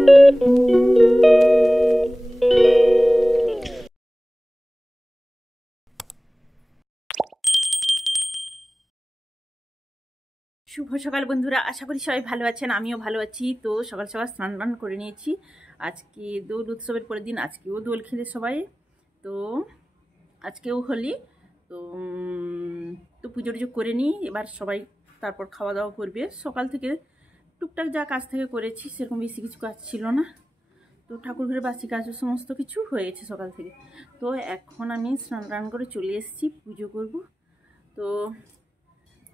শুভ সকাল বন্ধুরা, আশা করি সবাই ভালো আছেন। আমিও ভালো আছি। তো সকাল সকাল স্নান টান করে নিয়েছি। আজকে দোল উৎসবের পরের দিন, আজকেও দোল খেলে সবাই। তো আজকেও হোলি। তো তো পুজো টুজো করে নিই এবার সবাই, তারপর খাওয়া দাওয়া করবে। সকাল থেকে টুকটাক যা কাজ থেকে করেছি, সেরকম বেশি কিছু কাজ ছিল না। তো ঠাকুর ঘরে বাসি কাজ সমস্ত কিছু হয়েছে সকাল থেকে। তো এখন আমি স্নান টান করে চলে এসেছি, পুজো করব। তো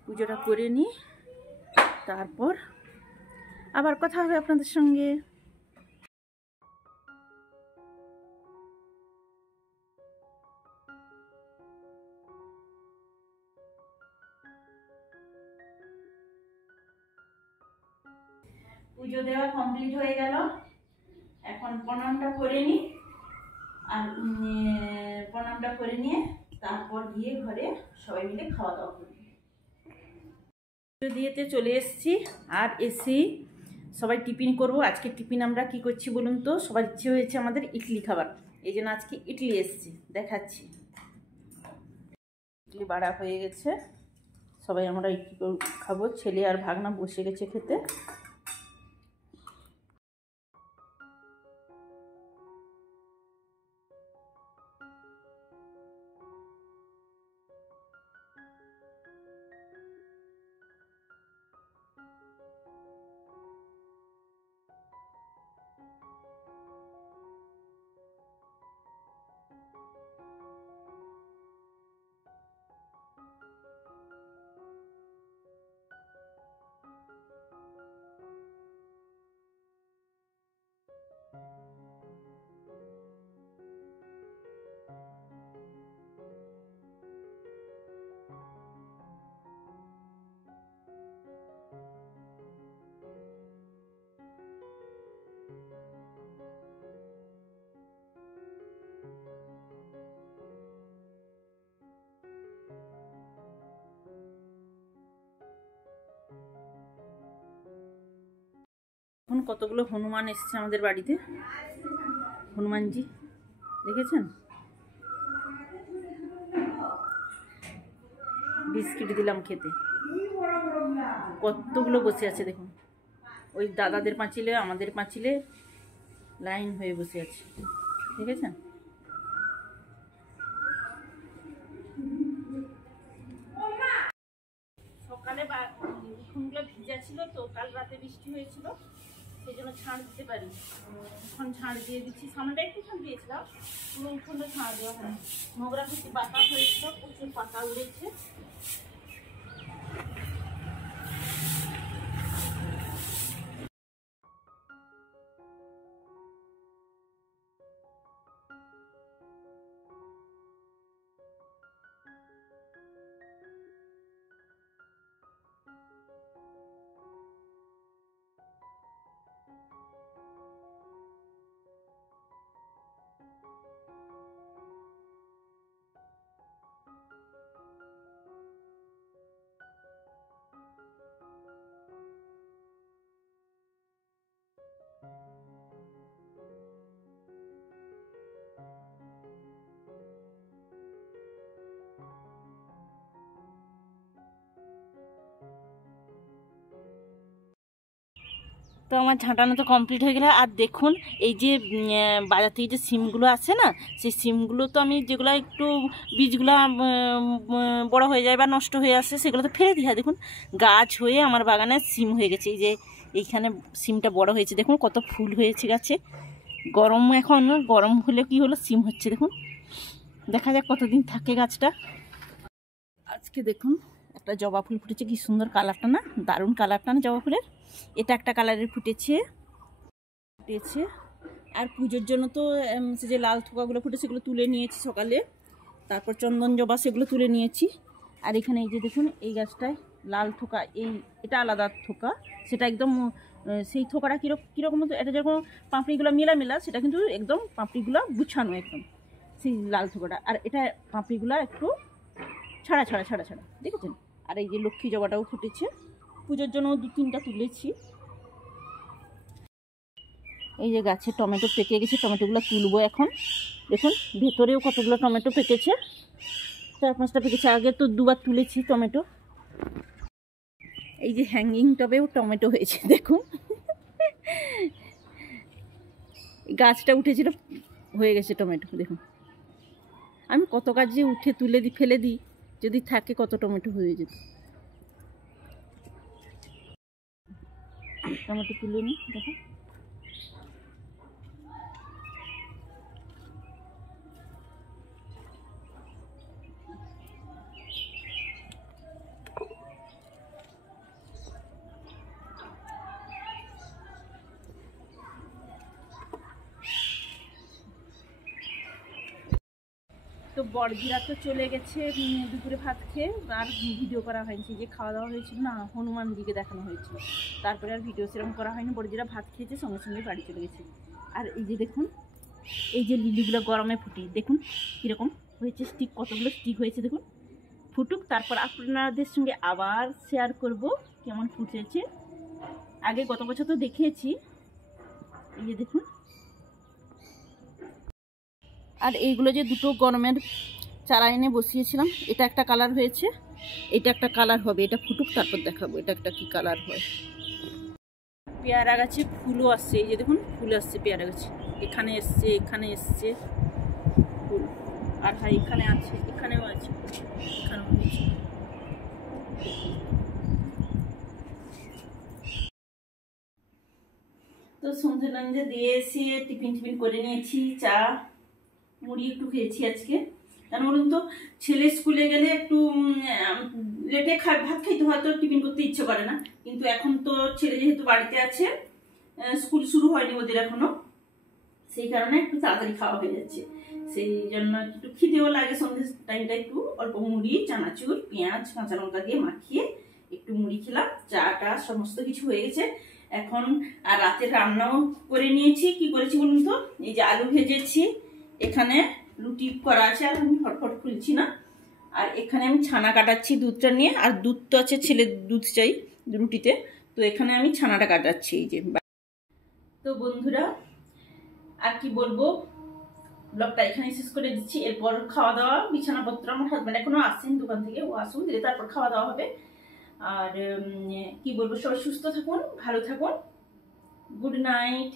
পুজোটা করে নিই, তারপর আবার কথা হবে আপনাদের সঙ্গে। পুজো দেওয়া কমপ্লিট হয়ে গেল। এখন প্রণামটা করে নিই, আর প্রণামটা করে নিয়ে তারপর গিয়ে ঘরে সবাই মিলে খাওয়া দাওয়া করি। পুজো দিয়েতে চলে এসেছি, আর এসেই সবাই টিফিন করব। আজকে টিফিন আমরা কি করছি বলুন তো? সবার ইচ্ছে হয়েছে আমাদের ইডলি খাবার, এই জন্য আজকে ইডলি এসেছি, দেখাচ্ছি। ইডলি বাড়া হয়ে গেছে, সবাই আমরা ইডলি খাবো। ছেলে আর ভাগনা বসে গেছে খেতে। এখন কতগুলো হনুমান এসছে আমাদের বাড়িতে। হনুমানজি দেখেছেন? বিস্কিট দিলাম খেতে, কতগুলো বসে আছে দেখুন। ওই দাদাদের পাঁচিলে, আমাদের পাঁচিলে লাইন হয়ে বসে আছে, দেখেছেন? সকালে উঠোনগুলো ভিজা ছিল, তো কাল রাতে বৃষ্টি হয়েছিল, সেই জন্য ছাড় দিতে পারি। এখন ছাড় দিয়ে দিচ্ছি, সামনেটা একটু ছাড় দিয়েছিলাম, পুরো উঠোনটা ছাড় দেওয়া হয়। নোংরা কিছু বাতাস হয়েছিল, প্রচুর পাতা উড়েছে। তো আমার ঝাঁটানো তো কমপ্লিট হয়ে গেল। আর দেখুন, এই যে বাজার থেকে যে সিমগুলো আছে না, সেই সিমগুলো তো আমি যেগুলো একটু বীজগুলো বড় হয়ে যায় বা নষ্ট হয়ে আসে, সেগুলো তো ফেলে দিই। হয় দেখুন, গাছ হয়ে আমার বাগানে সিম হয়ে গেছে। এই যে এইখানে সিমটা বড় হয়েছে, দেখুন কত ফুল হয়েছে গাছে। গরম, এখন গরম হলে কি হলো, সিম হচ্ছে দেখুন। দেখা যাক কতদিন থাকে গাছটা। আজকে দেখুন একটা জবা ফুল ফুটেছে, কি সুন্দর কালারটা না, দারুণ কালারটা না জবা ফুলের। এটা একটা কালারের ফুটেছে। আর পুজোর জন্য তো সে যে লাল থোকাগুলো ফুটে, সেগুলো তুলে নিয়েছি সকালে। তারপর চন্দন জবা, সেগুলো তুলে নিয়েছি। আর এখানে এই যে দেখুন, এই গাছটায় লাল থোকা, এটা আলাদা থোকা, সেটা একদম সেই থোকাটা কীরকম, এটা যেরকম পাঁপড়িগুলো মেলা, সেটা কিন্তু একদম পাঁপড়িগুলো গুছানো একদম, সেই লাল থোকাটা। আর এটা পাঁপড়িগুলো একটু ছাড়া, দেখেছেন? আর এই যে লক্ষ্মী জবাটাও ফুটেছে, পুজোর জন্য 2-3টা তুলেছি। এই যে গাছে টমেটো পেকে গেছে, টমেটোগুলো তুলবো এখন। দেখুন ভেতরেও কতগুলো টমেটো পেকেছে, 4-5টা পেকেছে। আগে তো দুবার তুলেছি টমেটো। এই যে হ্যাঙ্গিং টবেও টমেটো হয়েছে দেখুন। গাছটা উঠেছিল, হয়ে গেছে টমেটো দেখুন। আমি কত গাছ যে উঠে তুলে দিই, ফেলে দিই, যদি থাকে কত টমেটো হয়ে যেত। টমেটো তুলে নিই দেখো। তো বড়দিরা তো চলে গেছে দুপুরে ভাত খেয়ে, আর ভিডিও করা হয়নি। যে খাওয়া দাওয়া হয়েছিল না, হনুমানজিকে দেখানো হয়েছিল, তারপরে আর ভিডিও সেরকম করা হয়নি। বড়দিরা ভাত খেয়েছে, সঙ্গে সঙ্গে বাড়ি চলে গেছে। আর এই যে দেখুন, এই যে লিলিগুলো গরমে ফুটি, দেখুন কীরকম হয়েছে, স্টিক কতগুলো স্টিক হয়েছে দেখুন। ফুটুক, তারপর আপনাদের সঙ্গে আবার শেয়ার করব কেমন ফুটেছে। আগে গত বছর তো দেখিয়েছি, এই যে দেখুন। আর এইগুলো যে দুটো গরমের চারা এনে বসিয়েছিলাম, এটা একটা কালার হয়েছে, এটা একটা কালার হবে। এটা ফুটুক, তারপর দেখাবো এটা একটা কি কালার হয়। পেয়ারা গাছে ফুলও আসছে, এই যে দেখুন ফুল আসছে পেয়ারা গাছে। এখানে এসছে, এখানে এসছে ফুল। আর হ্যাঁ এখানে আছে, এখানেও আছে, এখানেও আছে। তো সন্ধ্যে টন্ধে দিয়ে এসে টিফিন করে নিয়েছি। চা মুড়ি একটু খেয়েছি আজকে। কেন বলুন তো, ছেলে স্কুলে গেলে একটু লেটে ভাত খাইতে হয়তো টিফিন করতে ইচ্ছে করে না, কিন্তু এখন তো ছেলে যেহেতু বাড়িতে আছে, স্কুল শুরু হয়নি ওদের এখনো, সেই কারণে একটু তাড়াতাড়ি খাওয়া হয়ে যাচ্ছে। সেই জন্য একটু খিদেও লাগে সন্ধ্যের টাইমটা। একটু অল্প মুড়ি, চানাচুর, পেঁয়াজ, কাঁচা লঙ্কা দিয়ে মাখিয়ে একটু মুড়ি খেলাম। চাটা সমস্ত কিছু হয়ে গেছে এখন। আর রাতে রান্নাও করে নিয়েছি। কি করেছি বলুন তো, এই যে আলু ভেজেছি, এখানে রুটি করা আছে, আর আমি ফটফট খুলছি না। আর এখানে আমি ছানা কাটাচ্ছি দুধটা নিয়ে, আর দুধ তো আছে, ছেলের দুধ চাই রুটিতে, তো এখানে আমি ছানাটা কাটাচ্ছি। এই যে তো বন্ধুরা, আর কি বলবো, ব্লগটা এখানে শেষ করে দিচ্ছি। এরপর খাওয়া দাওয়া, বিছানাপত্র, আমার হাজব্যান্ড এখনো আসছেন দোকান থেকে, ও আসুন দিলে তারপর খাওয়া দাওয়া হবে। আর কি বলবো, সবাই সুস্থ থাকুন, ভালো থাকুন। Good night.